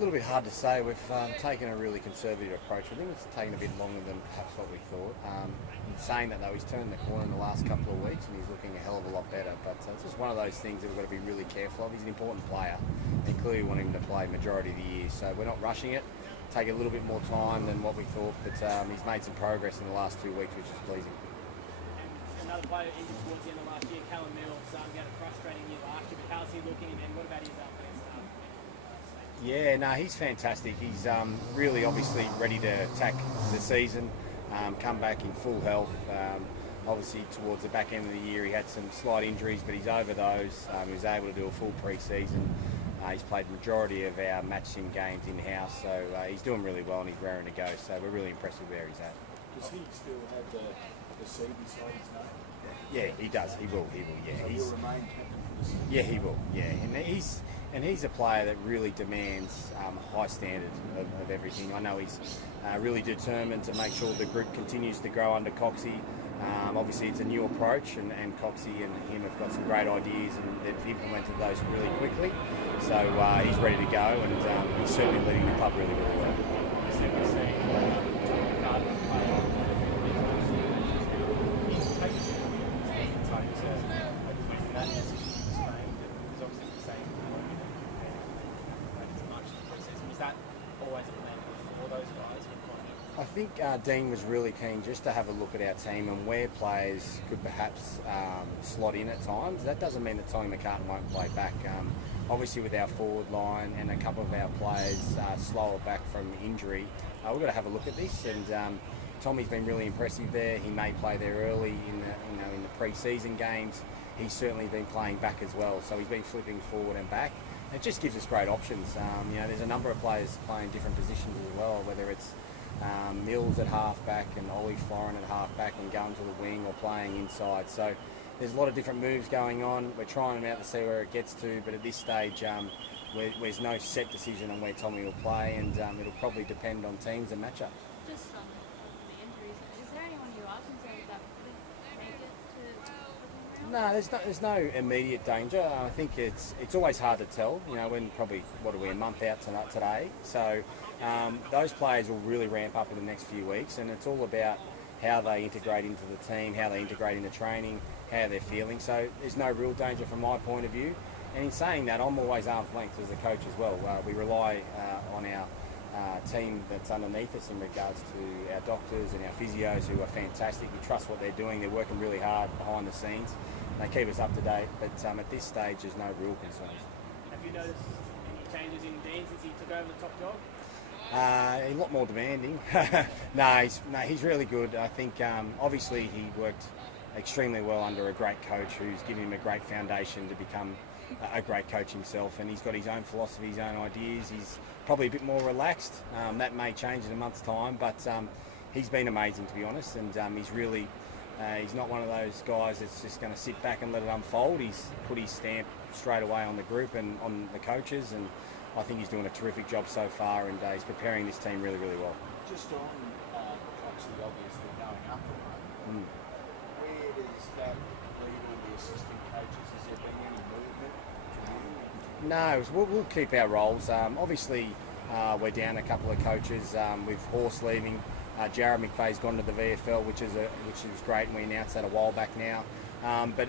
little bit hard to say. We've taken a really conservative approach. I think it's taken a bit longer than perhaps what we thought. In saying that though, he's turned the corner in the last couple of weeks and he's looking a hell of a lot better. But it's just one of those things that we've got to be really careful of. He's an important player and clearly want him to play majority of the year. So we're not rushing it. Take a little bit more time than what we thought, but he's made some progress in the last 2 weeks, which is pleasing. Another player injured towards the end of last year, Callum Mills, had a frustrating year last year, but how's he looking and what about his Yeah, no, he's fantastic. He's really obviously ready to attack the season, come back in full health. Obviously towards the back end of the year he had some slight injuries, but he's over those. He was able to do a full pre-season. He's played the majority of our match sim games in-house, so he's doing really well and he's raring to go. So we're really impressed with where he's at. Does he still have the C beside his name? Yeah, he does. He will. Yeah, so he'll remain captain for the season. Yeah, he will. Yeah, and he's a player that really demands high standard of everything. I know he's really determined to make sure the group continues to grow under Coxie. Obviously, it's a new approach, and Coxie and him have got some great ideas, and they've implemented those really quickly. So he's ready to go, and he's certainly leading the club really, really well. I think Dean was really keen just to have a look at our team and where players could perhaps slot in at times. That doesn't mean that Tommy McCartan won't play back. Obviously with our forward line and a couple of our players slower back from injury, we've got to have a look at this. And Tommy's been really impressive there. He may play there early in the pre-season games. He's certainly been playing back as well. So he's been flipping forward and back. It just gives us great options. There's a number of players playing different positions as well, whether it's Mills at half-back and Ollie Florin at half-back and going to the wing or playing inside. So there's a lot of different moves going on. We're trying them out to see where it gets to, but at this stage there's no set decision on where Tommy will play, and it'll probably depend on teams and matchups. Just on the injuries, is there anyone you are concerned about to No, there's no immediate danger. I think it's always hard to tell. When probably a month out today. So those players will really ramp up in the next few weeks, and it's all about how they integrate into the team, how they integrate into training, how they're feeling. So there's no real danger from my point of view. And in saying that, I'm always arm's length as a coach as well. We rely on our team that's underneath us in regards to our doctors and our physios, who are fantastic. We trust what they're doing. They're working really hard behind the scenes. They keep us up to date, but at this stage there's no real concerns. Have you noticed any changes in Dean since he took over the top job? A lot more demanding. He's really good. I think obviously he worked extremely well under a great coach who's given him a great foundation to become a great coach himself, and he's got his own philosophy, his own ideas. He's probably a bit more relaxed. That may change in a month's time, but he's been amazing, to be honest, and he's not one of those guys that's just going to sit back and let it unfold. He's put his stamp straight away on the group and on the coaches, and I think he's doing a terrific job so far, and he's preparing this team really, really well. Just on Coxie obviously going up the moment, where does that leave all the assistant coaches? Has there been any movement from you? No, we'll keep our roles. Obviously, we're down a couple of coaches with Horse leaving. Jared McVeigh's gone to the VFL, which is great, and we announced that a while back now. But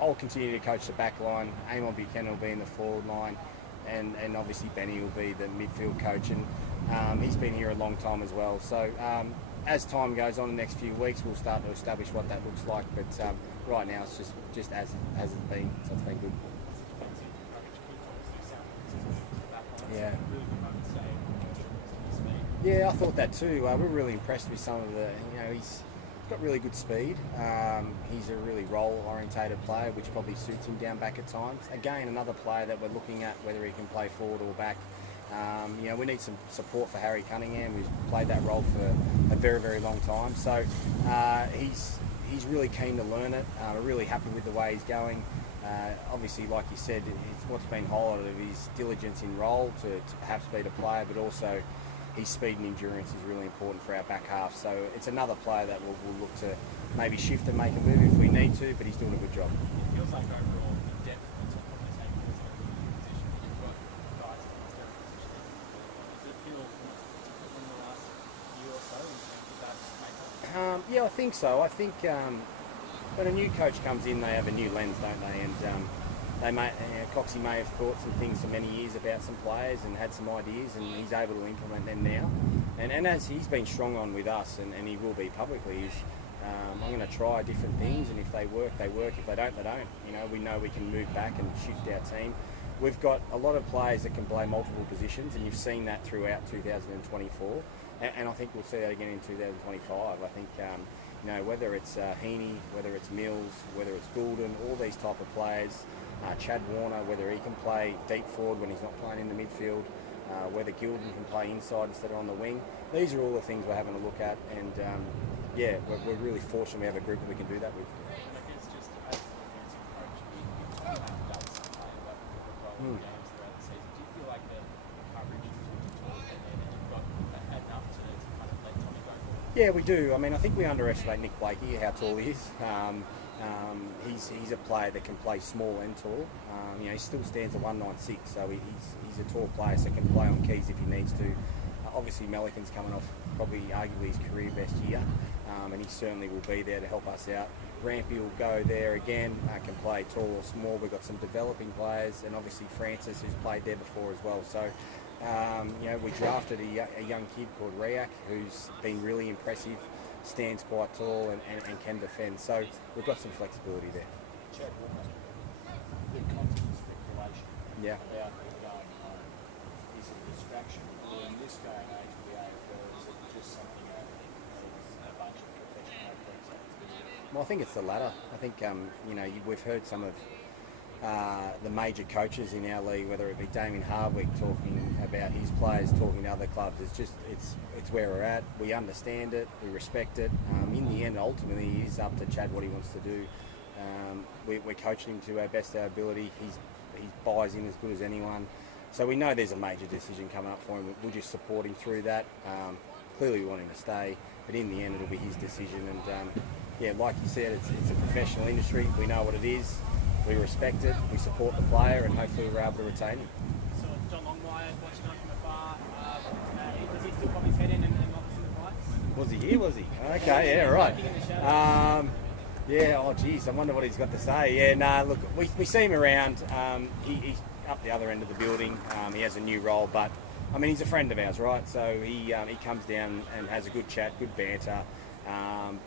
I'll continue to coach the back line. Amon Buchanan will be in the forward line, and obviously Benny will be the midfield coach, and he's been here a long time as well. So as time goes on, the next few weeks, we'll start to establish what that looks like. But right now, it's just as it's been, so it's been good. Yeah, I thought that too. We're really impressed with some of he's got really good speed. He's a really role-orientated player, which probably suits him down back at times. Again, another player that we're looking at, whether he can play forward or back. We need some support for Harry Cunningham, who's played that role for a very, very long time. So he's really keen to learn it. We're really happy with the way he's going. Obviously, like you said, it's what's been highlighted of his diligence in role to perhaps beat a player, but also his speed and endurance is really important for our back half. So it's another player that we'll look to maybe shift and make a move if we need to, but he's doing a good job. It feels like overall the depth is probably taking us in a really good position. You've got guys in Yeah, I think so. I think when a new coach comes in, they have a new lens, don't they? And Coxie may have thought some things for many years about some players and had some ideas, and he's able to implement them now. And as he's been strong on with us, and he will be publicly, is I'm going to try different things, and if they work, they work. If they don't, they don't. We know we can move back and shift our team. We've got a lot of players that can play multiple positions, and you've seen that throughout 2024. And I think we'll see that again in 2025. I think, whether it's Heaney, whether it's Mills, whether it's Goulden, all these type of players, Chad Warner, whether he can play deep forward when he's not playing in the midfield, whether Gilden can play inside instead of on the wing. These are all the things we're having a look at, and we're really fortunate we have a group that we can do that with. I guess just as a defensive coach, you've done some playing like football games throughout the season. Do you feel like the coverage is really tall and you've got enough to kind of let Tommy go forward? Yeah, we do. I mean, I think we underestimate Nick Blakey, how tall he is. He's a player that can play small and tall. He still stands at 196, so he's a tall player, so can play on keys if he needs to. Obviously, Melican's coming off probably arguably his career best year, and he certainly will be there to help us out. Rampy will go there again, can play tall or small. We've got some developing players, and obviously Francis, who's played there before as well. So, we drafted a young kid called Riak, who's been really impressive, stands quite tall and can defend. So we've got some flexibility there. Chad Walker, the constant speculation about him going home, is it a distraction, or in this day and age of the AFL, is it just something that a bunch of professional athletes have to do? Well, I think it's the latter. I think, we've heard some of the major coaches in our league, whether it be Damien Hardwick talking about his players, talking to other clubs. It's where we're at. We understand it. We respect it. In the end, ultimately, it is up to Chad what he wants to do. We're coaching him to our best of our ability. He buys in as good as anyone. So we know there's a major decision coming up for him. We'll just support him through that. Clearly we want him to stay, but in the end it'll be his decision. And like you said, it's a professional industry. We know what it is. We respect it. We support the player, and hopefully we're able to retain him. So John Longmire watching on from afar. Does he still pop his head in and lock us in the fights? Was he here? Was he? Okay, yeah, right. Oh geez, I wonder what he's got to say. Yeah, look, we see him around. He's up the other end of the building. He has a new role, but I mean, he's a friend of ours, right? So he comes down and has a good chat, good banter,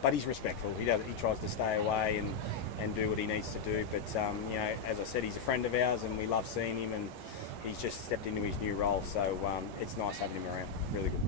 but he's respectful. He tries to stay away and do what he needs to do. But as I said, he's a friend of ours, and we love seeing him. And he's just stepped into his new role, so it's nice having him around. Really good.